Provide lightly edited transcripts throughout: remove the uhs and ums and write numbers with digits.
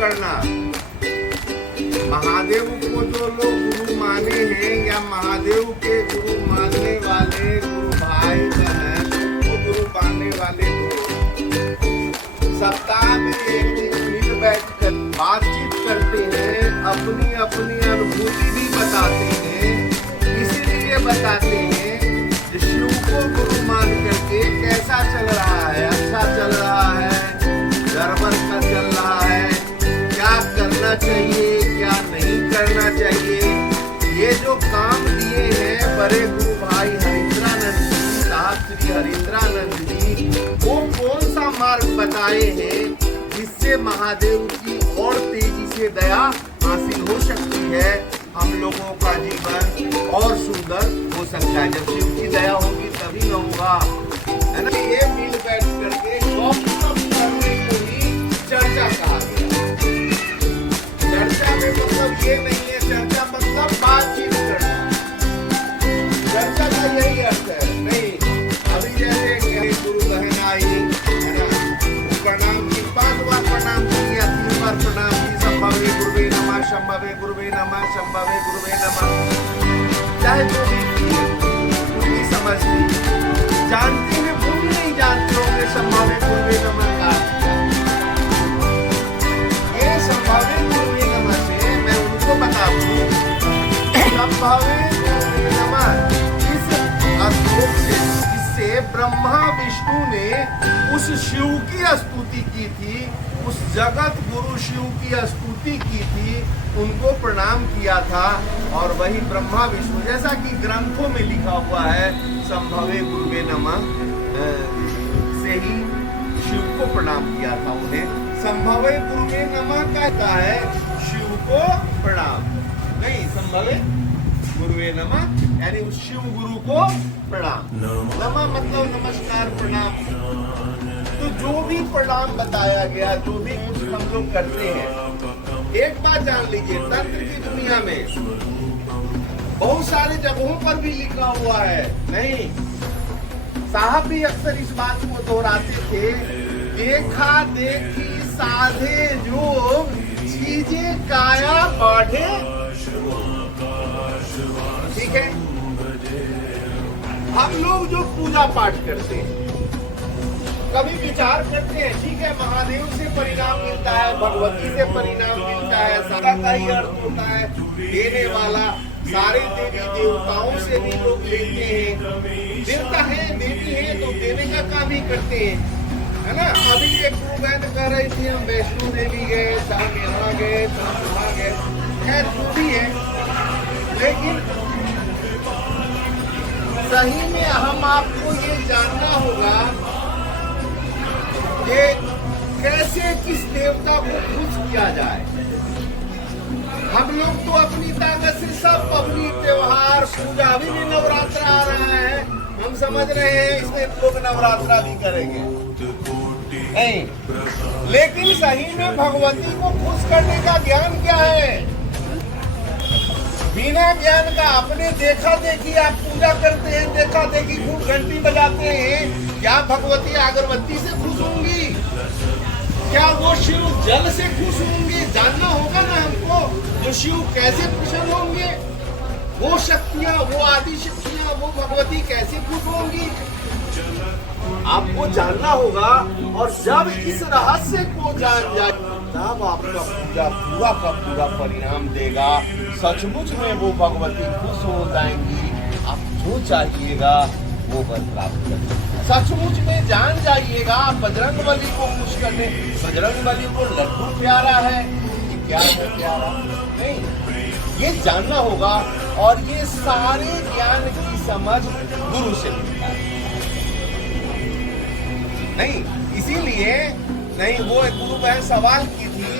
करना। महादेव को जो लोग गुरु माने हैं या महादेव के गुरु मानने वाले गुरु भाई बहन को गुरु मानने वाले लोग सप्ताह में एक दिन मिल बैठकर बातचीत करते हैं, अपनी अपनी अनुभूति भी बताते हैं। इसीलिए बताते हैं शिव को गुरु मान करके कैसा चल रहा है, अच्छा चल रहा है, गड़बड़ का चल रहा है, क्या करना चाहिए क्या नहीं करना चाहिए। ये जो काम दिए हैं बड़े गुरु भाई हरिंद्रानंद जी साहब, श्री हरिंद्रानंद जी, वो कौन सा मार्ग बताए हैं जिससे महादेव की और तेजी से दया हासिल हो सकती है, हम लोगों का जीवन और सुंदर हो सकता है। जब शिव की दया होगी तभी न होगा, है ना। ये मिल बैठ करके गपशप करने को ही चर्चा कहा गया। चर्चा में मतलब ये नहीं है, चर्चा मतलब बातचीत करना। चर्चा का यही अर्थ है। नहीं, अभी जैसे गुरु बहन आई, है ना, प्रणाम की 5 बार प्रणाम की या 3 बार प्रणाम की, संभवे गुरुवे नमः, संभवे गुरुवे नमः, संभवे गुरुवे नमः, चाहे जो भी उनकी समझ थी, जानते हैं वो भी नहीं जानते होंगे संभवे गुरुवे नमः का। ये संभवे गुरुवे नमः से मैं उनको बता दूं, संभवे गुरुवे नमः इस श्लोक से, इससे ब्रह्मा विष्णु ने उस शिव की स्तुति की थी, उस जगत गुरु शिव की स्तुति की थी, उनको प्रणाम किया था। और वही ब्रह्मा विष्णु, जैसा कि ग्रंथों में लिखा हुआ है, संभवे गुरुवे नमः से ही शिव को प्रणाम किया था उन्हें। संभवे गुरुवे नमः कहता है शिव को प्रणाम, नहीं संभवे गुरुवे नमः यानी उस शिव गुरु को प्रणाम। नमः मतलब नमस्कार, प्रणाम। तो जो भी प्रणाम बताया गया, जो भी कुछ हम लोग करते हैं, एक बात जान लीजिए, तंत्र की दुनिया में बहुत सारे जगहों पर भी लिखा हुआ है। नहीं, साहब भी अक्सर इस बात को दोहराते थे, देखा देखी साधे जो चीजें काया बाढ़े। ठीक है, हम लोग जो पूजा पाठ करते हैं, कभी विचार करते हैं, ठीक है, महादेव से परिणाम मिलता है, भगवती से परिणाम मिलता है, सदा का ही अर्थ होता है देने वाला। सारे देवी देवताओं से भी लोग लेते हैं, देवता है देवी है तो देने का काम ही करते हैं, है ना। अभी एक बहन कह रही थी हम वैष्णो देवी गए, हम यहाँ गए, हम वहाँ गए, खैर जो भी है, लेकिन सही में हम आपको ये जानना होगा कि कैसे किस देवता को खुश किया जाए। हम लोग तो अपनी ताकत से सब अपनी त्योहार पूजा, अभी भी नवरात्र आ रहा है, हम समझ रहे हैं इसमें लोग नवरात्रा भी करेंगे, नहीं, लेकिन सही में भगवती को खुश करने का ज्ञान क्या है? बिना ज्ञान का अपने देखा देखी आप पूजा करते हैं, देखा देखी खूब घंटी बजाते हैं, क्या भगवती अगरबत्ती से खुश होंगी? क्या वो शिव जल से खुश होंगे? जानना होगा ना हमको, जो शिव कैसे प्रसन्न होंगे, वो शक्तियाँ, वो आदि शक्तियाँ, वो भगवती कैसे खुश होंगी, आपको जानना होगा। और जब इस रहस्य को जान जाए तब आपका पूजा पूरा का पूरा परिणाम देगा। सचमुच में वो भगवती खुश हो जाएंगी, आप जो चाहिएगा वो वर प्राप्त करेंगे। सचमुच में जान जाइएगा, बजरंग बली को खुश करने, बजरंग बली को लड्डू प्यारा है कि क्या है प्यारा नहीं, ये जानना होगा। और ये सारे ज्ञान की समझ गुरु से मिलता है, नहीं, इसीलिए नहीं, वो एक गुरु बहन सवाल की थी,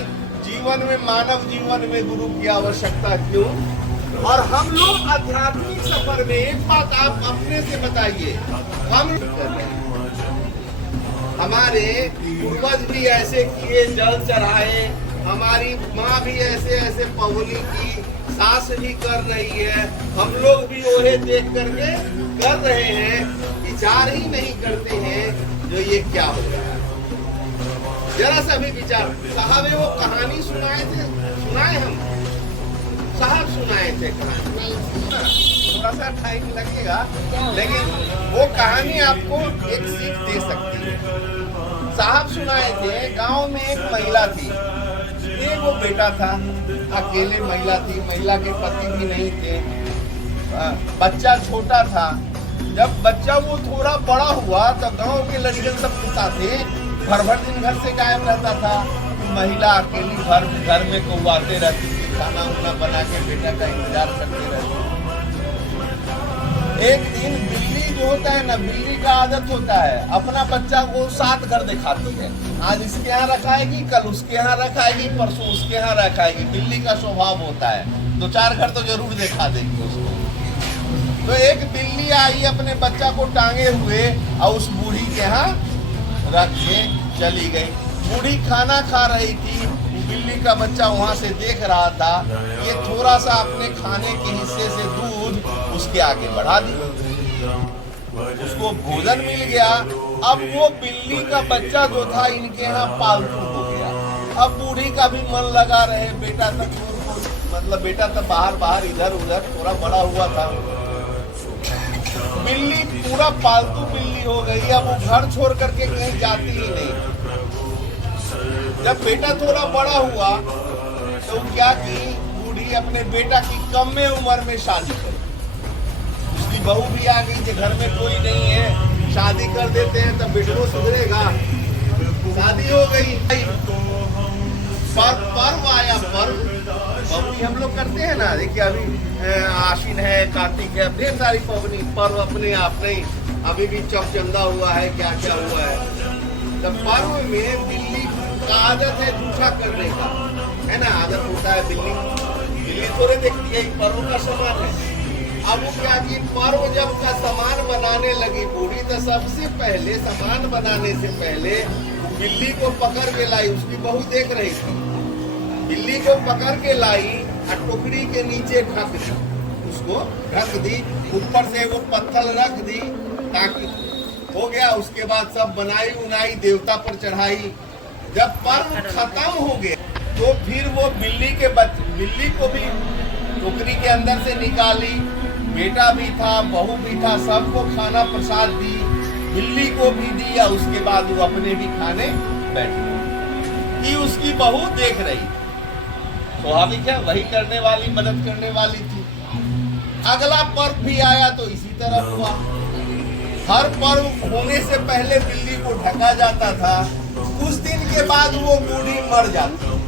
जीवन में, मानव जीवन में गुरु की आवश्यकता क्यों? और हम लोग आध्यात्मिक सफर में, एक बात आप अपने से बताइए, हम हमारे पूर्वज भी ऐसे किए, जल चढ़ाए, हमारी माँ भी ऐसे ऐसे पहुली की, सास भी कर रही है, हम लोग भी ओहे देख करके कर रहे हैं, विचार ही नहीं करते हैं जो ये क्या हो रहा है। जरा सा भी विचार। साहब वो कहानी सुनाए थे, सुनाए हम साहब सुनाए थे कहानी, थोड़ा सा टाइम लगेगा लेकिन वो कहानी आपको एक सीख दे सकती है। साहब सुनाए थे, गांव में एक महिला थी, एक वो बेटा था, अकेले महिला थी, महिला के पति भी नहीं थे, बच्चा छोटा था। जब बच्चा वो थोड़ा बड़ा हुआ तो गांव के लड़के सब पूछता थे, भर दिन घर से गायब रहता था। महिला अकेली घर में कौवाते रहती थी, खाना उना बना के बेटा का इंतजार करते रहती। एक दिन बिल्ली जो होता है ना, बिल्ली का आदत होता है अपना बच्चा को 7 घर दिखाती है। आज इसके यहाँ रखाएगी, कल उसके यहाँ रखाएगी, परसों उसके यहाँ रखाएगी। बिल्ली का स्वभाव होता है, 2-4 घर तो जरूर दिखा देगी उसको। तो एक बिल्ली आई अपने बच्चा को टांगे हुए और उस बूढ़ी के यहाँ रख के चली गई। बूढ़ी खाना खा रही थी, बिल्ली का बच्चा वहां से देख रहा था, ये थोड़ा सा अपने खाने के हिस्से से दूध उसके आगे बढ़ा दी, उसको भोजन मिल गया। अब वो बिल्ली का बच्चा जो था इनके यहाँ पालतू हो गया। अब बूढ़ी का भी मन लगा रहे, बेटा तक मतलब बेटा तक बाहर इधर उधर थोड़ा बड़ा हुआ था। बिल्ली पूरा पालतू बिल्ली हो गई, अब वो घर छोड़ करके कहीं जाती ही नहीं। जब बेटा थोड़ा बड़ा हुआ तो क्या की बूढ़ी अपने बेटा की कम उम्र में शादी कर, उसकी बहू भी आ गई कि घर में कोई नहीं है, शादी कर देते हैं तब बेटो सुधरेगा। शादी हो गई, पर्व आया, पर्व पवनी हम लोग करते हैं ना, देखिए अभी आश्विन है, कार्तिक है, ढेर सारी पवनी पर्व अपने आप नहीं, अभी भी चौचंदा हुआ है, क्या क्या हुआ है। तब पर्व में बिल्ली का आदत है जूठा करने का, है ना, आदत होता है। बिल्ली थोड़े देखती है, पर्व का सामान है। अब वो क्या की पर्व जब का सामान बनाने लगी बूढ़ी, तो सबसे पहले सामान बनाने से पहले बिल्ली को पकड़ के लाई, उसकी बहू देख रही थी, बिल्ली को पकड़ के लाई और टोकरी के नीचे ढक दी, उसको ढक दी, ऊपर से वो पत्थर रख दी ताकि हो गया। उसके बाद सब बनाई उनाई, देवता पर चढ़ाई। जब पर्व खत्म हो गया तो फिर वो बिल्ली को भी टोकरी के अंदर से निकाली, बेटा भी था, बहू भी था, सबको खाना प्रसाद दी, बिल्ली को भी दिया। उसके बाद वो अपने भी खाने बैठ गई कि उसकी बहू देख रही। स्वाभाविक है, वही करने वाली, मदद करने वाली थी। अगला पर्व भी आया तो इसी तरह हुआ। हर पर्व होने से पहले बिल्ली को ढका जाता था, कुछ दिन के बाद वो बूढ़ी मर जाती।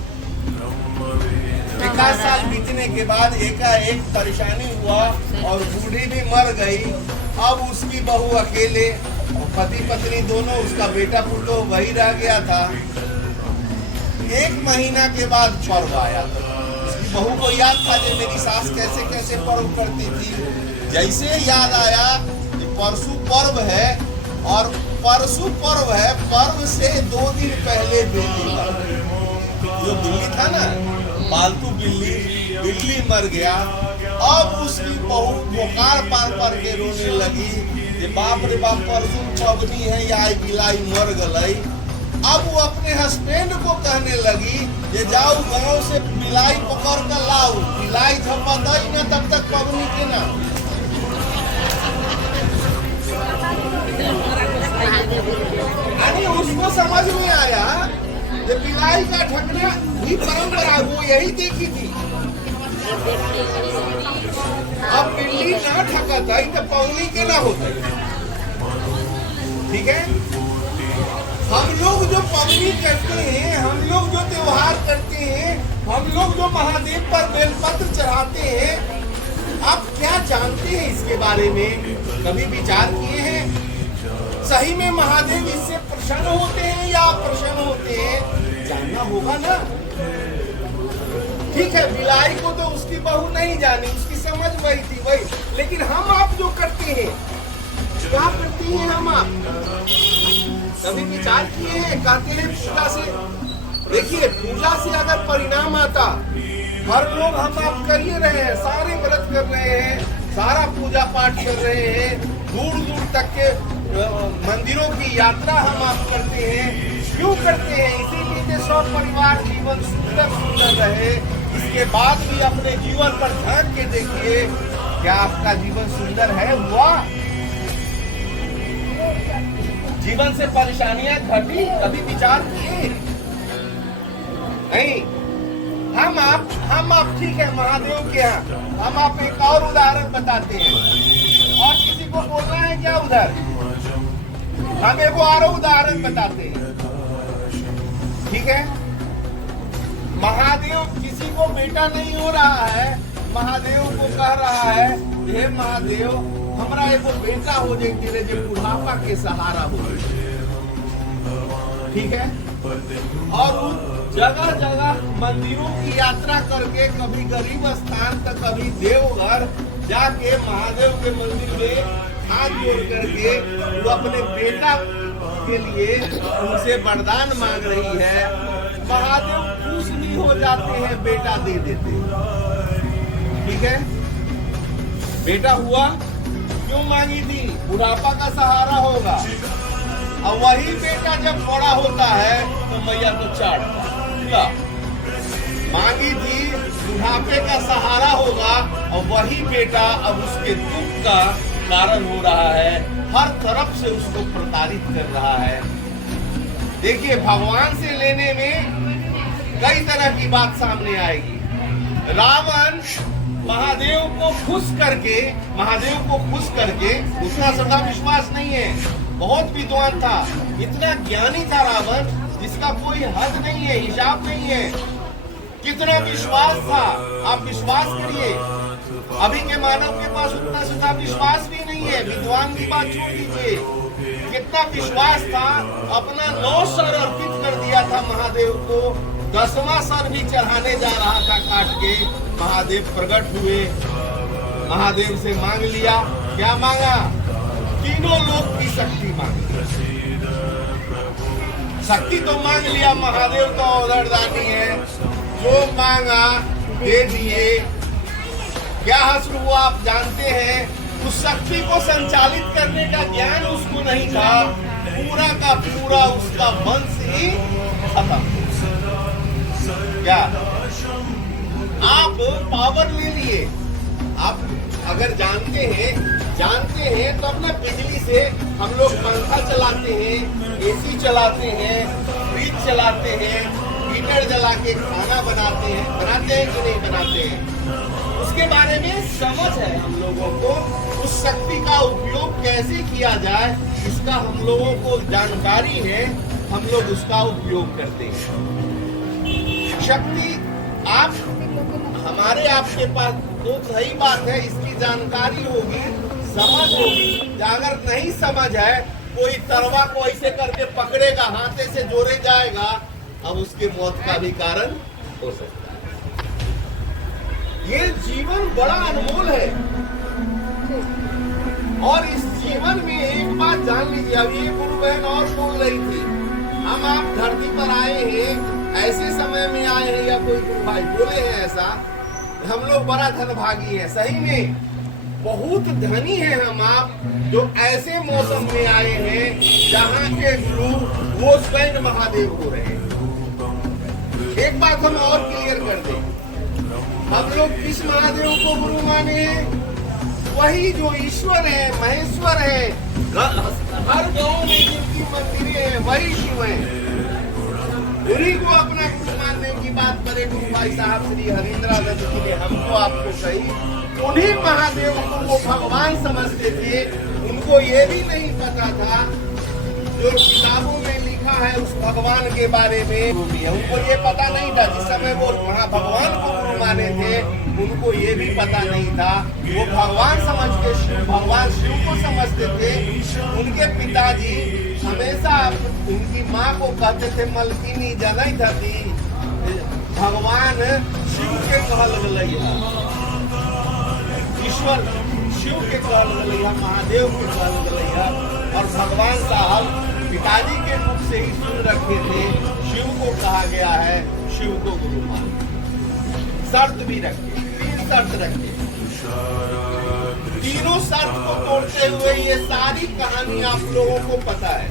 1 साल बीतने के बाद एकाएक परेशानी हुआ और बूढ़ी भी मर गई। अब उसकी बहू अकेले, पति पत्नी दोनों, उसका बेटा पुतो वही रह गया था। 1 महीना के बाद पर्व आया। उसकी बहू को याद था कि मेरी सास कैसे कैसे पर्व करती थी। जैसे याद आया कि परसों पर्व है, और परसों पर्व है, पर्व से 2 दिन पहले बिल्ली मर गई। जो बिल्ली था ना, पालतू बिल्ली मर गया। अब उसकी बहू पुकार पार के रोने लगी कि बाप रे बाप, परसों पवनी है, या बिलाई मर गई। अब वो अपने हस्बैंड को कहने लगी कि जाओ गांव से बिलाई पकड़ कर लाओ, बिलाई झपटाई ना तब तक पवनी के ना। अरे उसको समझ में आया कि बिलाई का ढकना ही परंपरा, वो यही देखी थी। अब बिल्ली ना ढका था तो पवनी के ना होता। ठीक है, हम लोग जो पवनी करते हैं, हम लोग जो त्योहार करते हैं, हम लोग जो महादेव पर बेलपत्र चढ़ाते हैं, आप क्या जानते हैं इसके बारे में? कभी विचार किए हैं? सही में महादेव इससे प्रसन्न होते हैं या अप्रसन्न होते हैं? जानना होगा ना। ठीक है, बिलाई को तो उसकी बहू नहीं जानी, उसकी समझ वही थी वही, लेकिन हम आप जो करते हैं, क्या करते हैं हम आप? कभी विचार किए हैं? कहते हैं पूजा से, देखिए पूजा से अगर परिणाम आता, हर लोग हम आप कर ही रहे हैं, सारे व्रत कर रहे हैं, सारा पूजा पाठ कर रहे हैं, दूर दूर तक के मंदिरों की यात्रा हम आप करते हैं। क्यों करते हैं? इसीलिए आपके सब परिवार जीवन सुंदर सुंदर रहे, इसके बाद भी अपने जीवन पर ध्यान के देखिए, क्या आपका जीवन सुंदर है हुआ? जीवन से परेशानियां घटी, कभी विचार किए? नहीं। हम आप ठीक है महादेव के यहाँ, हम आप एक और उदाहरण बताते हैं। और किसी को बोलना है क्या उधर? हम एक और उदाहरण बताते हैं, ठीक है? महादेव किसी को बेटा नहीं हो रहा है, महादेव को कह रहा है, हे महादेव हमारा एगो बेटा हो जाए, तेरे जो बुढ़ापा के सहारा हो, ठीक है? और जगह जगह मंदिरों की यात्रा करके, कभी गरीब स्थान तक, कभी देवघर जाके महादेव के मंदिर में हाथ जोड़ करके वो अपने बेटा के लिए उनसे वरदान मांग रही है। महादेव खुश भी हो जाते हैं, बेटा दे देते, ठीक है? बेटा हुआ, क्यों मांगी थी? बुढ़ापा का सहारा होगा। और वही बेटा जब बड़ा होता है तो मैया को चाटता, मांगी थी बुढ़ापे का सहारा होगा, और वही बेटा अब उसके दुख का कारण हो रहा है, हर तरफ से उसको प्रताड़ित कर रहा है। देखिए, भगवान से लेने में कई तरह की बात सामने आएगी। रावण महादेव को खुश करके उसका सदा विश्वास नहीं है, बहुत विद्वान था, इतना ज्ञानी था रावण जिसका कोई हद नहीं है, हिसाब नहीं है। कितना विश्वास था, आप विश्वास करिए। अभी के मानव के पास उतना सदा विश्वास भी नहीं है, विद्वान की बात छोड़ दीजिए। कितना विश्वास था, अपना 9 सर अर्पित कर दिया था महादेव को, 10वां सर भी चढ़ाने जा रहा था काट के। महादेव प्रकट हुए, महादेव से मांग लिया, क्या मांगा? तीनों लोक की शक्ति मांगी। शक्ति तो मांग लिया, महादेव तो औदरदानी है, जो मांगा दे दिए। क्या हासिल हुआ आप जानते हैं? उस शक्ति को संचालित करने का ज्ञान उसको नहीं था, पूरा का पूरा उसका वंश ही खत्म। क्या आप पावर ले लिए? आप अगर जानते हैं तो अपना बिजली से हम लोग पंखा चलाते हैं, एसी चलाते हैं, फ्रिज चलाते हैं, हीटर जला के खाना बनाते हैं कि नहीं बनाते हैं? उसके बारे में समझ है हम लोगों को, उस शक्ति का उपयोग कैसे किया जाए इसका हम लोगों को जानकारी है, हम लोग उसका उपयोग करते हैं। शक्ति आप हमारे आपके पास तो सही बात है, इसकी जानकारी होगी, समझ होगी। अगर नहीं समझ है, कोई तरवा को ऐसे करके पकड़ेगा, हाथे से जोड़े जाएगा, अब उसके मौत का भी कारण हो सकता है। ये जीवन बड़ा अनमोल है, और इस जीवन में एक बात जान लीजिए। अब ये गुरु बहन और बोल रही थी, हम आप धरती पर आए हैं, ऐसे समय में आए हैं, या कोई गुरु भाई बोले हैं ऐसा, हम लोग बड़ा धनभागी हैं। सही में बहुत धनी हैं हम आप, जो ऐसे मौसम में आए हैं जहाँ के गुरु वो स्वयं महादेव हो रहे हैं। एक बात हम और क्लियर कर दें, हम लोग किस महादेव को गुरु माने हैं? वही जो ईश्वर है, महेश्वर है, हर गांव में जिनकी मंदिरें हैं वही शिव है, उन्हीं को अपना गुरु मानने की बात करें। गुरु भाई साहब श्री हरिंद्रानंद जी ने हमको आपको कही, उन्हीं महादेव को वो भगवान समझते थे। उनको ये भी नहीं पता था जो किताबों में लिखा है उस भगवान के बारे में, उनको ये पता नहीं था। जिस समय वो भगवान को गुरु माने थे, उनको ये भी पता नहीं था। वो भगवान समझ के भगवान शिव को समझते थे। उनके पिताजी हमेशा उनकी माँ को कहते थे, मलकिनी जनई धती, भगवान शिव के कहल गलैया, ईश्वर शिव के कहल गलैया, महादेव के कहल गलैया। और भगवान साहब पिताजी के मुख से ही सुन रखे थे, शिव को कहा गया है, शिव को गुरु मान। शर्त भी रखे, 3 शर्त रखे, तीनों शर्त को तोड़ते हुए ये सारी कहानी आप लोगों को पता है।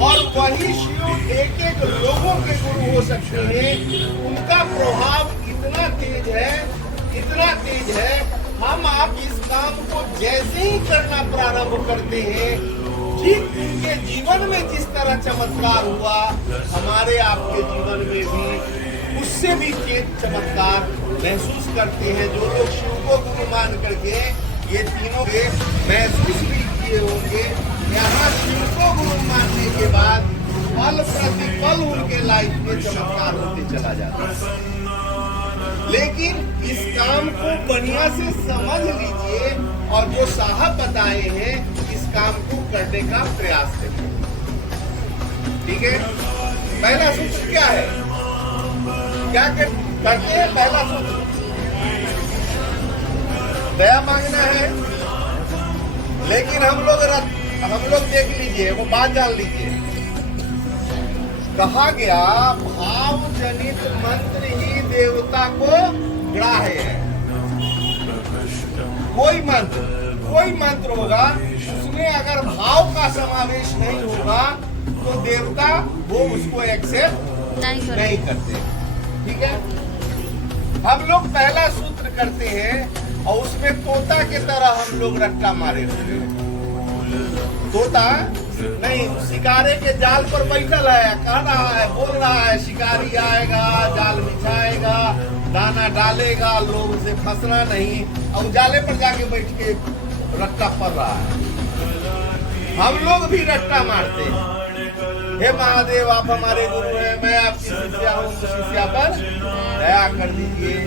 और वही शिव एक एक लोगों के गुरु हो सकते हैं। उनका प्रभाव इतना तेज है, हम आप इस काम को जैसे ही करना प्रारंभ करते हैं, ठीक उनके जीवन में जिस तरह चमत्कार हुआ, हमारे आपके जीवन में भी उससे भी तेज चमत्कार महसूस करते हैं। जो लोग शिव को गुरु मान करके ये तीनों के महसूस भी किए होंगे, यहाँ शिव को गुरु मानने के बाद पल प्रतिपल उनके लाइफ में चमत्कार होते चला जाता है। लेकिन इस काम को बढ़िया से समझ लीजिए और जो साहब बताए हैं इस काम को करने का प्रयास करिए। ठीक है, पहला सूत्र क्या है, क्या करते हैं? पहला सूत्र दया मांगना है। लेकिन हम लोग देख लीजिए, वो बात जान लीजिए, कहा गया भाव जनित मंत्र ही देवता को ग्राह्य है। कोई मंत्र होगा, उसमें अगर भाव का समावेश नहीं होगा तो देवता वो उसको एक्सेप्ट नहीं करते। ठीक है, हम लोग पहला सूत्र करते हैं और उसमें तोता की तरह हम लोग रट्टा मारे हुए हैं। तोता नहीं, शिकारे के जाल पर बैठल है, कह रहा है, बोल रहा है, शिकारी आएगा, जाल बिछाएगा, दाना डालेगा, लोग उसे फंसना नहीं, और जाले पर जाके बैठ के रट्टा पड़ रहा है। हम लोग भी रट्टा मारते हैं। हे महादेव, आप हमारे गुरु हैं, मैं आपकी शिष्या हूँ, शिष्या पर दया कर दीजिए।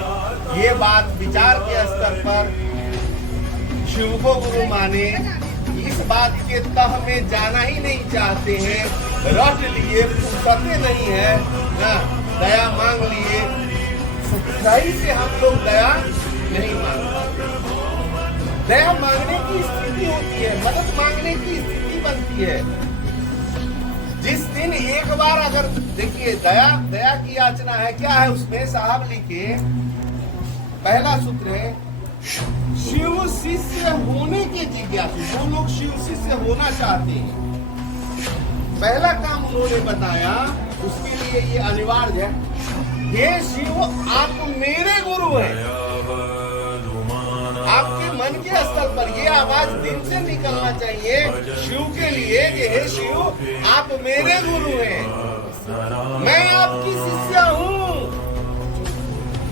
ये बात विचार के स्तर पर शिव को गुरु माने, इस बात के तह में जाना ही नहीं चाहते हैं, रट लिए, फुर्सते नहीं है ना, दया मांग लिए। सच्चाई से हम लोग दया नहीं मांगते। दया मांगने की स्थिति होती है, मदद मांगने की स्थिति बनती है। जिस दिन एक बार अगर देखिए, दया की याचना है, क्या है उसमें साहब लिखे, पहला सूत्र है शिव शिष्य होने के जिज्ञासु। जो लोग शिव शिष्य होना चाहते हैं, पहला काम उन्होंने बताया, उसके लिए ये अनिवार्य है, हे शिव आप मेरे गुरु हैं। आपके मन के स्तर पर ये आवाज दिल से निकलना चाहिए शिव के लिए कि हे शिव आप मेरे गुरु हैं, मैं आपकी शिष्या हूँ।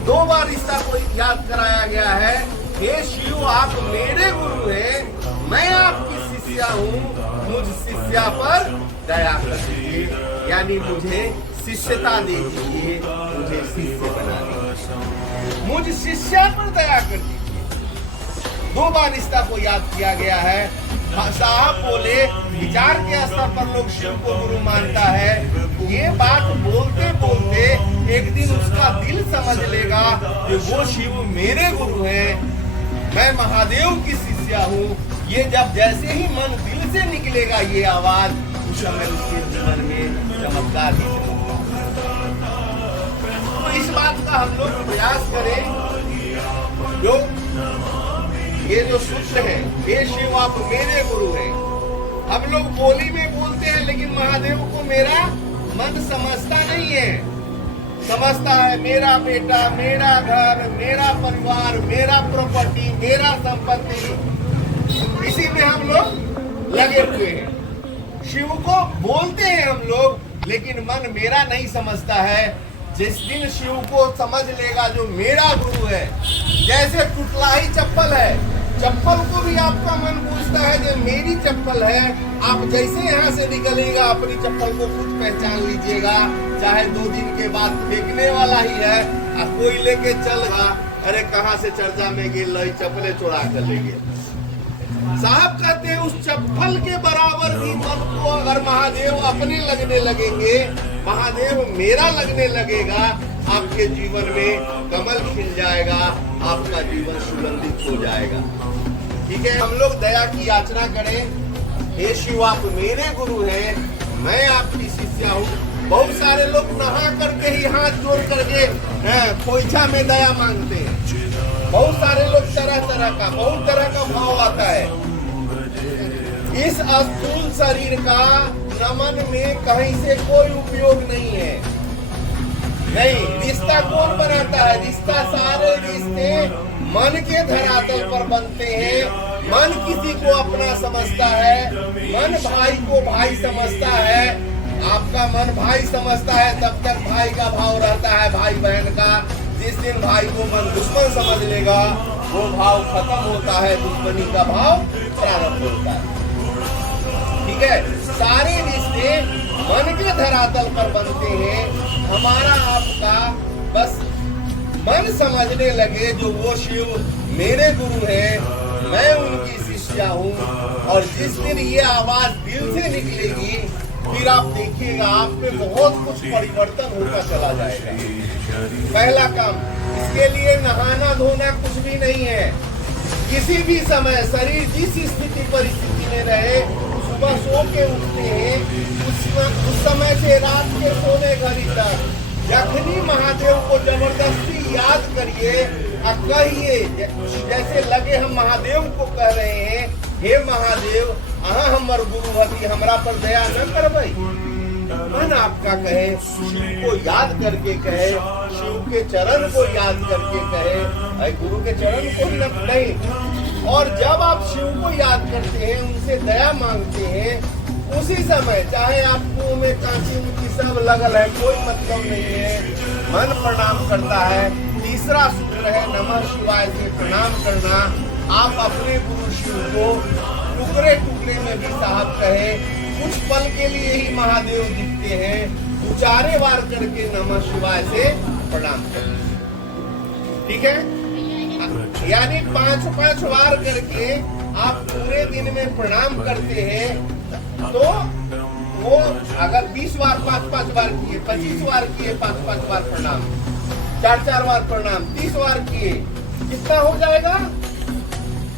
2 बार इसका को याद कराया गया है, हे शिव आप मेरे गुरु हैं, मैं आपकी शिष्या हूँ, मुझ शिष्या पर दया कर दीजिए, यानी मुझे शिष्यता दे दीजिए, मुझे शिष्य बना दीजिए, मुझ शिष्या पर दया कर दीजिए। 2 बार रिश्ता को याद किया गया है। साहब बोले विचार के स्तर पर लोग शिव को गुरु मानता है, ये बात बोलते बोलते एक दिन उसका दिल समझ लेगा कि वो शिव मेरे गुरु हैं, मैं महादेव की शिष्या हूँ। ये जब जैसे ही मन दिल से निकलेगा ये आवाज, उस समय उसके जीवन में चमत्कार ही तो इस बात का हम लोग प्रयास करें। जो ये जो सूत्र है, हे शिव आप मेरे गुरु हैं, हम लोग बोली में बोलते हैं, लेकिन महादेव को मेरा मन समझता नहीं है। समझता है मेरा बेटा, मेरा घर, मेरा परिवार, मेरा प्रॉपर्टी, मेरा संपत्ति, इसी में हम लोग लगे हुए हैं। शिव को बोलते हैं हम लोग, लेकिन मन मेरा नहीं समझता है। जिस दिन शिव को समझ लेगा जो मेरा गुरु है, जैसे टुटलाई चप्पल है, चप्पल को भी आपका मन पूछता है जो मेरी चप्पल है। आप जैसे यहाँ से निकलेगा अपनी चप्पल को खुद पहचान लीजिएगा, चाहे 2 दिन के बाद फेंकने वाला ही है, और कोई लेके चलगा, अरे कहाँ से चर्चा में गिर रही, चप्पलें चुरा कर लेंगे। साहब कहते हैं उस चप्पल के बराबर भी मन को अगर महादेव अपने लगने लगेंगे, महादेव मेरा लगने लगेगा, आपके जीवन में कमल खिल जाएगा, आपका जीवन सुगंधित हो जाएगा। ठीक है, हम लोग दया की याचना करें। हे शिव आप मेरे गुरु हैं, मैं आपकी शिष्या हूँ। बहुत सारे लोग नहा करके ही हाथ जोड़ करके खोइछा में दया मांगते हैं। बहुत सारे लोग बहुत तरह का भाव आता है। इस स्थूल शरीर का नमन में कहीं से कोई उपयोग नहीं है। नहीं, रिश्ता कौन बनाता है? रिश्ता सारे रिश्ते मन के धरातल पर बनते हैं। मन किसी को अपना समझता है, मन भाई को भाई समझता है। आपका मन भाई समझता है तब तक भाई का भाव रहता है, भाई बहन का। जिस दिन भाई को मन दुश्मन समझ लेगा वो भाव खत्म होता है, दुश्मनी का भाव प्रारंभ होता है। ठीक है, सारे रिश्ते मन के धरातल पर बनते हैं। हमारा आपका बस मन समझने लगे जो वो शिव मेरे गुरु हैं, मैं उनकी शिष्या हूँ। और जिस दिन ये आवाज दिल से निकलेगी फिर आप देखिएगा आप में बहुत कुछ परिवर्तन होता चला जाएगा। पहला काम, इसके लिए नहाना धोना कुछ भी नहीं है। किसी भी समय शरीर जिस स्थिति परिस्थिति में रहे, सुबह सो के उठते हैं, उस समय से रात के सोने घड़ी तक जखनी महादेव को जबरदस्ती याद करिए और कहिए, जैसे लगे हम महादेव को कह रहे हैं, हे महादेव अहाँ हमर गुरु हती, हमरा पर दया न करबै। मन आपका कहे, शिव को याद करके कहे, शिव के चरण को याद करके कहे, अरे गुरु के चरण को ही नहीं। और जब आप शिव को याद करते हैं, उनसे दया मांगते हैं, उसी समय चाहे आपको में कांची उनकी सब लगल है, कोई मतलब नहीं है, मन प्रणाम करता है। तीसरा सूत्र है नमः शिवाय से प्रणाम करना। आप अपने गुरु शिव को टुकड़े टुकड़े में भी साहब कहे, कुछ पल के लिए ही महादेव दिखते हैं, दो चारे बार करके नमः शिवाय से प्रणाम करें। ठीक है, यानी 5-5 बार करके आप पूरे दिन में प्रणाम करते हैं। तो वो अगर 20 बार 5-5 बार किए, 25 बार किए 5-5 बार प्रणाम, 4-4 बार प्रणाम, 30 बार किए, कितना हो जाएगा?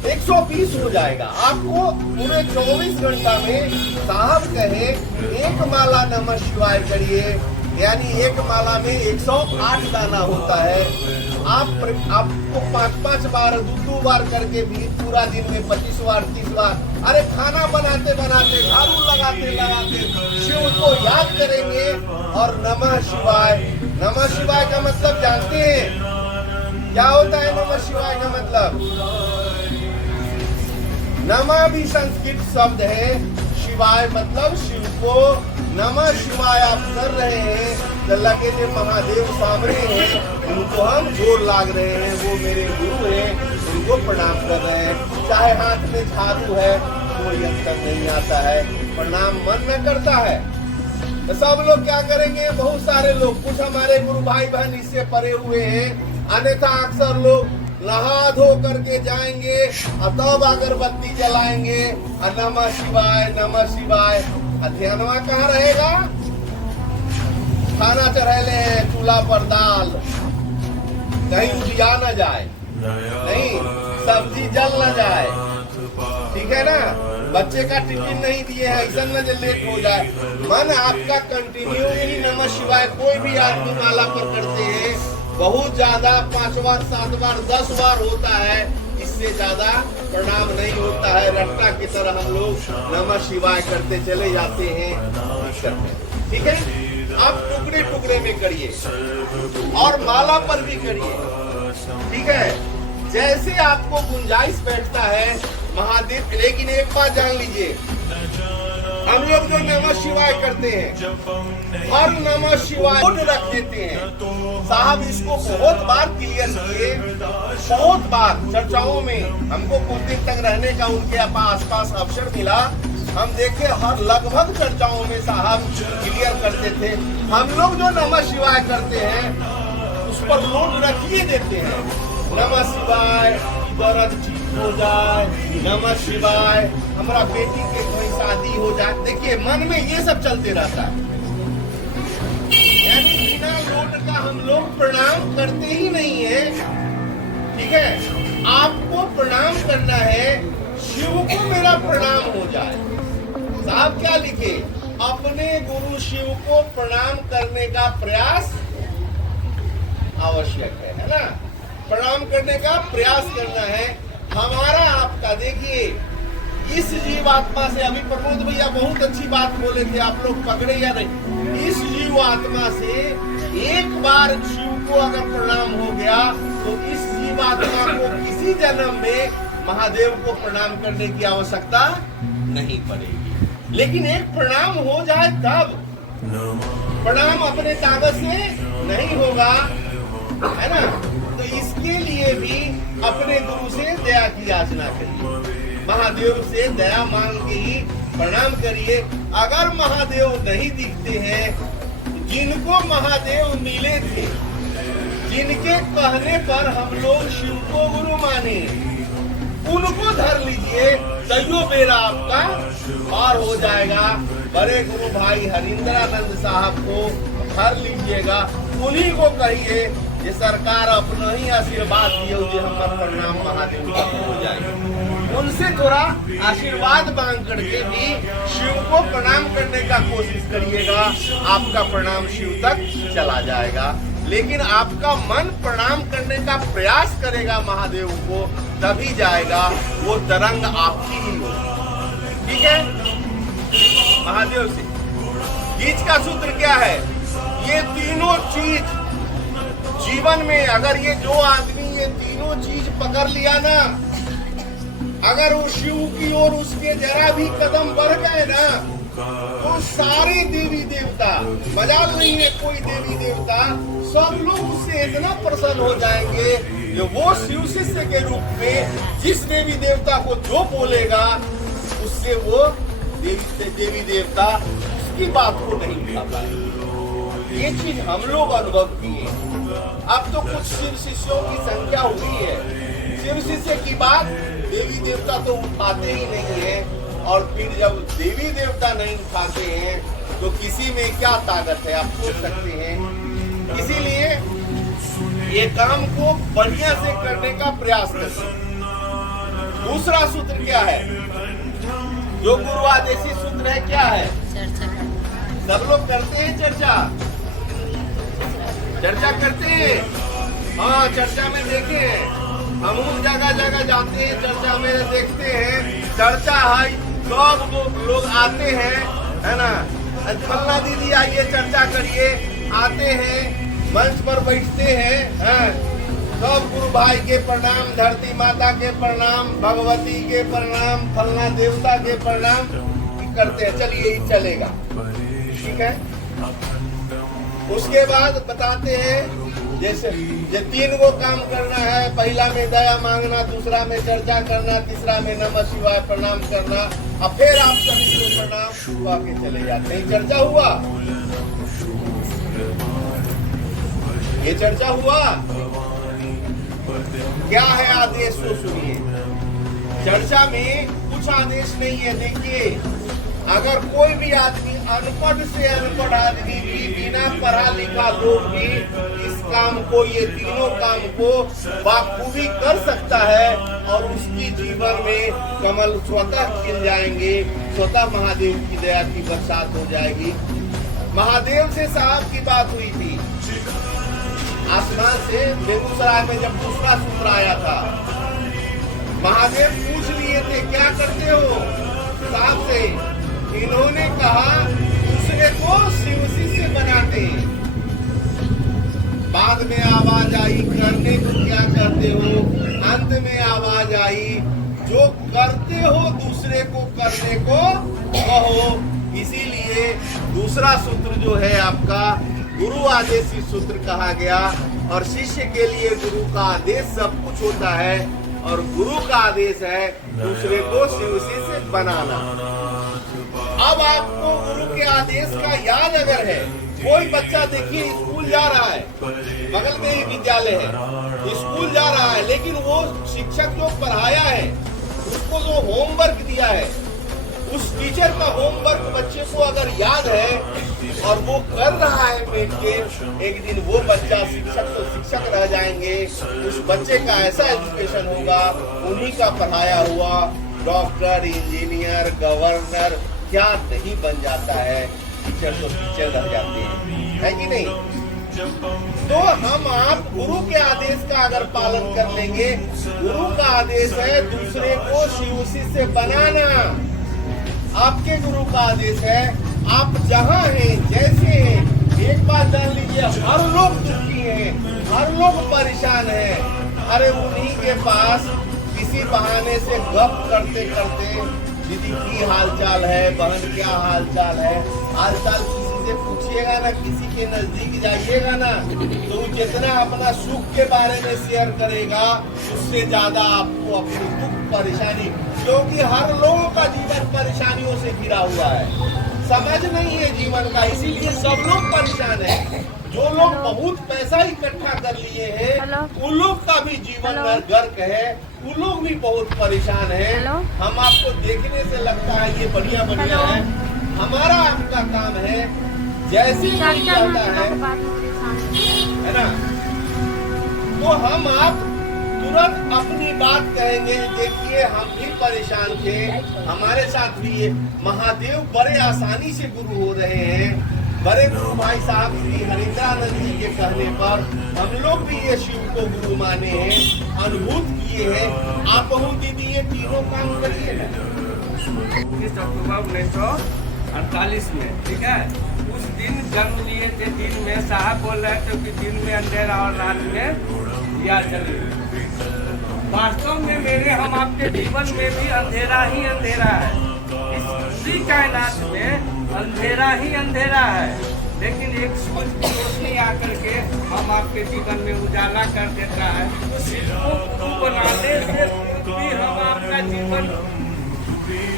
120 हो जाएगा। आपको पूरे 24 घंटा में साहब कहे एक माला नमः शिवाय करिए, यानी एक माला में 108 दाना होता है। आपको 5-5 बार 2-2 बार करके भी पूरा दिन में 25 बार 30 बार, अरे खाना बनाते बनाते झाड़ू लगाते लगाते शिव को याद करेंगे। और नमः शिवाय, नमः शिवाय का मतलब जानते हैं क्या होता है? नमः शिवाय का मतलब, नमः भी संस्कृत शब्द है, शिवाय मतलब शिव को। नमः शिवाय आप कर रहे हैं तो लगे जो महादेव सामने हैं, उनको हम जोर लाग रहे हैं, वो मेरे गुरु हैं, उनको प्रणाम कर रहे हैं। चाहे हाथ में झाड़ू है, कोई अंतर नहीं आता है, प्रणाम मन में करता है। तो सब लोग क्या करेंगे? बहुत सारे लोग, कुछ हमारे गुरु भाई बहन इससे परे हुए हैं, अन्यथा अक्सर लोग नहा धो करके जाएंगे और तब अगरबत्ती जलाएंगे और नमः शिवाय नमः शिवाय। ध्यानवा कहाँ रहेगा? खाना चढ़ेले हैं चूल्हा पर दाल, कहीं उजिया न जाए, नहीं सब्जी जल न जाए, ठीक है ना? बच्चे का टिफिन नहीं दिए है, ऐसा न लेट हो जाए। मन आपका कंटिन्यू ही नमः शिवाय कोई भी आदमी माला पर करते हैं, बहुत ज्यादा 5 बार 7 बार 10 बार होता है, इससे ज्यादा प्रणाम नहीं होता है। रट्टा की तरह हम लोग नमः शिवाय करते चले जाते हैं। ठीक है, आप टुकड़े टुकड़े में करिए और माला पर भी करिए। ठीक है, जैसे आपको गुंजाइश बैठता है महादेव। लेकिन एक बात जान लीजिए, हम लोग जो नमः शिवाय करते हैं और नमः शिवाय रख देते हैं, साहब इसको बहुत बार क्लियर किए, बहुत बार चर्चाओं में हमको कुछ दिन तक रहने का उनके आसपास अवसर मिला। हम देखे हर लगभग चर्चाओं में साहब क्लियर करते थे। हम लोग जो नमः शिवाय करते हैं उस पर लोड रखिए देते हैं, नमः शिवाय दर्द ठीक हो जाए, नमः शिवाय हमारा बेटी के कोई शादी हो जाए। देखिए मन में ये सब चलते रहता है, यानी बिना लोट का हम लोग प्रणाम करते ही नहीं है। ठीक है, आपको प्रणाम करना है, शिव को मेरा प्रणाम हो जाए। साहब क्या लिखे? अपने गुरु शिव को प्रणाम करने का प्रयास आवश्यक है ना? प्रणाम करने का प्रयास करना है हमारा आपका। देखिए इस जीवात्मा से, अभी प्रमोद भैया बहुत अच्छी बात बोले थे, आप लोग पकड़े या नहीं, इस जीवात्मा से एक बार शिव को अगर प्रणाम हो गया तो इस जीवात्मा को किसी जन्म में महादेव को प्रणाम करने की आवश्यकता नहीं पड़ेगी। लेकिन एक प्रणाम हो जाए तब, प्रणाम अपने ताकत से नहीं होगा, है ना। तो इसके लिए भी अपने गुरु से दया की याचना करिए, महादेव से दया मांग के ही प्रणाम करिए। अगर महादेव नहीं दिखते हैं, जिनको महादेव मिले थे, जिनके कहने पर हम लोग शिव को गुरु माने, उनको धर लीजिए, तैयो बेरा आपका पार हो जाएगा। बड़े गुरु भाई हरिंद्रानंद साहब को धर लीजिएगा, उन्हीं को कहिए ये सरकार अपना ही आशीर्वाद दिए हुए हमारा प्रणाम महादेव का हो जाए। उनसे थोड़ा आशीर्वाद मांग करके भी शिव को प्रणाम करने का कोशिश करिएगा, आपका प्रणाम शिव तक चला जाएगा। लेकिन आपका मन प्रणाम करने का प्रयास करेगा महादेव को, तभी जाएगा, वो तरंग आपकी ही होगी। ठीक है, महादेव से बीच का सूत्र क्या है? ये तीनों चीज जीवन में, अगर ये जो आदमी ये तीनों चीज पकड़ लिया ना, अगर वो शिव की ओर उसके जरा भी कदम बढ़ गए ना, तो सारे देवी देवता, मजाक नहीं है, कोई देवी देवता सब लोग उससे इतना प्रसन्न हो जाएंगे कि वो शिव शिष्य के रूप में जिस देवी देवता को जो बोलेगा, उससे वो देवी देवता उसकी बात को नहीं उठा पाएंगे। ये चीज हम लोग अनुभव किए। अब तो कुछ शिव शिष्यों की संख्या हुई है, शिव शिष्य की बात देवी देवता तो उठाते ही नहीं है, और फिर जब देवी देवता नहीं उठाते हैं तो किसी में क्या ताकत है, आप सोच सकते हैं। इसीलिए ये काम को बढ़िया से करने का प्रयास करें। दूसरा सूत्र क्या है? जो गुरु आदेशी सूत्र है, क्या है? सब लोग करते हैं चर्चा करते हैं। हाँ, चर्चा में देखें, हम उस जगह जगह जाते हैं, चर्चा में देखते हैं, चर्चा है, सब लोग आते हैं, है ना, फलना दीदी आइए चर्चा करिए, आते हैं, मंच पर बैठते हैं, सब गुरु भाई के प्रणाम, धरती माता के प्रणाम, भगवती के प्रणाम, फलना देवता के प्रणाम करते हैं। चलिए, ये चलेगा, ठीक है। उसके बाद बताते हैं, जैसे ये 3 को काम करना है, पहला में दया मांगना, दूसरा में चर्चा करना, तीसरा में नमः शिवाय प्रणाम करना, अब फिर आप सभी को प्रणाम हुआ के चले जाते हैं। चर्चा हुआ, ये चर्चा हुआ, क्या है आदेश तो सुनिए। चर्चा में कुछ आदेश नहीं है। देखिए, अगर कोई भी आदमी, अनपढ़ से अनपढ़ आदमी भी, बिना पढ़ा लिखा लोग भी इस काम को, ये तीनों काम को बाखूबी कर सकता है, और उसकी जीवन में कमल स्वतः खिल जाएंगे, स्वतः महादेव की दया की बरसात हो जाएगी। महादेव से साहब की बात हुई थी, आसमान से बेगूसराय में जब दूसरा सूत्र आया था, महादेव पूछ लिए थे क्या करते हो साहब से, इन्होंने कहा दूसरे को शिव शिष्य बनाते हैं। बाद में आवाज आई, करने को क्या करते हो? अंत में आवाज आई, जो करते हो दूसरे को करने को कहो। इसीलिए दूसरा सूत्र जो है आपका गुरु आदेशी सूत्र कहा गया, और शिष्य के लिए गुरु का आदेश सब कुछ होता है, और गुरु का आदेश है दूसरे को शिव शिष्य बनाना। अब आपको गुरु के आदेश का याद अगर है, कोई बच्चा देखिए स्कूल जा रहा है, बगल में ही विद्यालय है, स्कूल जा रहा है, लेकिन वो शिक्षक जो पढ़ाया है, उसको जो होमवर्क दिया है, उस टीचर का होमवर्क बच्चे को अगर याद है और वो कर रहा है बैठ के, एक दिन वो बच्चा शिक्षक तो शिक्षक रह जाएंगे, उस बच्चे का ऐसा एजुकेशन होगा, उन्हीं का पढ़ाया हुआ डॉक्टर, इंजीनियर, गवर्नर क्या नहीं बन जाता है। टीचर तो टीचर रह जाते हैं, है कि नहीं? तो हम आप गुरु के आदेश का अगर पालन कर लेंगे, गुरु का आदेश है दूसरे को शिव शिष्य बनाना। आपके गुरु का आदेश है, आप जहाँ हैं जैसे हैं, एक बात जान लीजिए, हर लोग दुखी हैं, हर लोग परेशान हैं। अरे उन्हीं के पास किसी बहाने से गप करते करते दीदी की हालचाल है, बहन क्या हालचाल है, हालचाल किसी से पूछिएगा ना, किसी के नजदीक जाइएगा ना, तो जितना अपना सुख के बारे में शेयर करेगा उससे ज्यादा आपको अपनी दुख परेशानी, क्योंकि हर लोगों का जीवन परेशानियों से घिरा हुआ है, समझ नहीं है जीवन का, इसीलिए सब लोग परेशान है। जो लोग बहुत पैसा इकट्ठा कर लिए हैं, उन लोग का भी जीवन गर्क है, उन लोग भी बहुत परेशान है। हम आपको देखने से लगता है ये बढ़िया बढ़िया है, हमारा आपका काम है जैसे ही चलता है ना, तो हम आप तुरंत अपनी बात कहेंगे। देखिए हम भी परेशान थे, हमारे साथ भी ये महादेव बड़े आसानी से गुरु हो रहे हैं। बड़े गुरु भाई साहब श्री हरिद्रानंद जी के कहने पर हम लोग भी ये शिव को गुरु माने हैं, अनुभूत किए हैं। आप बहुत दीदी ये तीनों काम करिए ना। 21 अक्टूबर 1948 में, ठीक है, उस दिन जन्म लिए थे। दिन में साहब बोल रहे थे कि दिन में अंधेरा और रात में दिया जले। वास्तव में मेरे हम आपके जीवन में भी अंधेरा ही अंधेरा है, इस पूरी कायनात में अंधेरा ही अंधेरा है, लेकिन एक सूरज की रोशनी आकर के हम आपके जीवन में उजाला कर देता है। उसको बनाने से भी हम आपका जीवन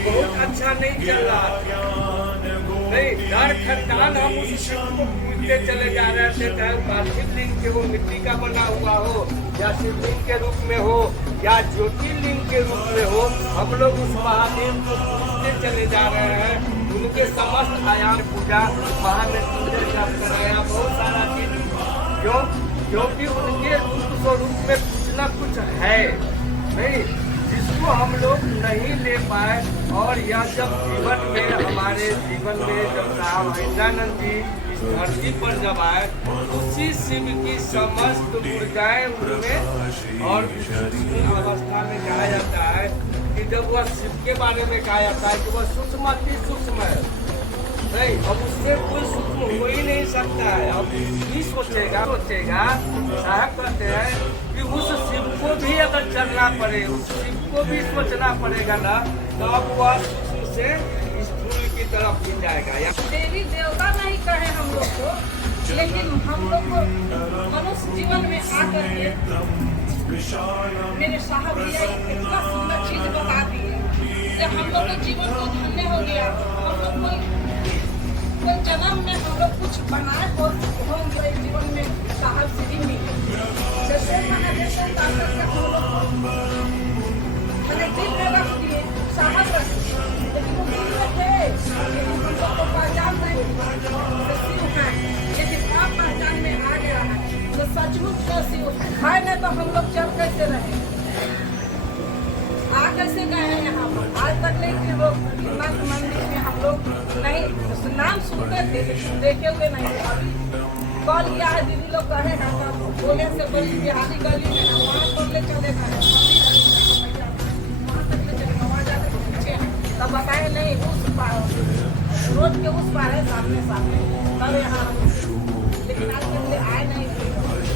बहुत अच्छा नहीं चल रहा, नहीं डर खटकान हम उस शिव को पूजते चले जा रहे थे, चाहे पार्थिव लिंग के वो मिट्टी का बना हुआ हो, या शिवलिंग के रूप में हो, या ज्योतिर्लिंग के रूप में हो, हम लोग उस महादेव को पूजते चले जा रहे हैं। उनके समस्त आयाम पूजा महामृत्युंजय जप कराया, बहुत सारा चीज, क्योंकि उनके रूप स्वरूप में कुछ न कुछ है नहीं, जिसको हम लोग नहीं ले पाए। और यह जब जीवन में, हमारे जीवन में जब राम हरिद्रानंद जी इस धरती पर जब आए, उसी शिव की समस्त ऊर्जाएं उनमें, और अवस्था में कहा जाता है कि जब वह शिव के बारे में कहा जाता है कि वह सूक्ष्म अति सूक्ष्म है, नहीं, अब उससे कोई सूक्ष्म हो ही नहीं सकता है। अब ही सोचेगा साहब कहते हैं कि उस शिव को भी अगर चलना पड़े, उस शिव को भी सोचना पड़ेगा ना, तो अब वह सूक्ष्म से स्थूल की तरफ भी जाएगा। देवी देवता नहीं कहे हम लोग को, लेकिन हम लोग को मनुष्य जीवन में आकर के मेरे साहब भैया इतना सुंदर चीज बता दिए कि हम लोग के जीवन को धन्य हो गया। हम लोग कोई जन्म में हम लोग कुछ बनाए होंगे जीवन में, साहब से ही मिले। जैसे महादेव को ताकत से हम लोग मैंने दिल में रख दिए, साहब रख दिए, लेकिन वो दिल में थे, लेकिन हम लोग को पहचान नहीं, शिव है, लेकिन आप पहचान में आ गया है तो सचमुच का शिव है नहीं, तो हम लोग चल कैसे रहे, आ कैसे गए हैं यहाँ पर। आज तक नहीं कि लोग नाथ मंदिर में हम लोग नहीं नाम सुनते थे, लेकिन देखे हुए नहीं। अभी कॉल किया है, दीदी लोग कहे हैं, तो बोले से बड़ी बिहारी गली में है, वहाँ पर ले चले गए, वहाँ तक ले चले, वहाँ जाकर पूछे तब बताए नहीं उस पार, रोड के उस पार है, सामने सामने, तब यहाँ। लेकिन आज तक ले आए नहीं।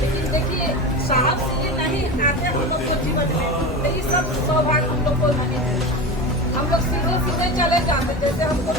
लेकिन देखिए साहब से ये नहीं आते हम लोग को जीवन में, ये सब सौभाग्य हम लोग को नहीं है। हम लोग सीधे सीधे चले जाते, जैसे हमको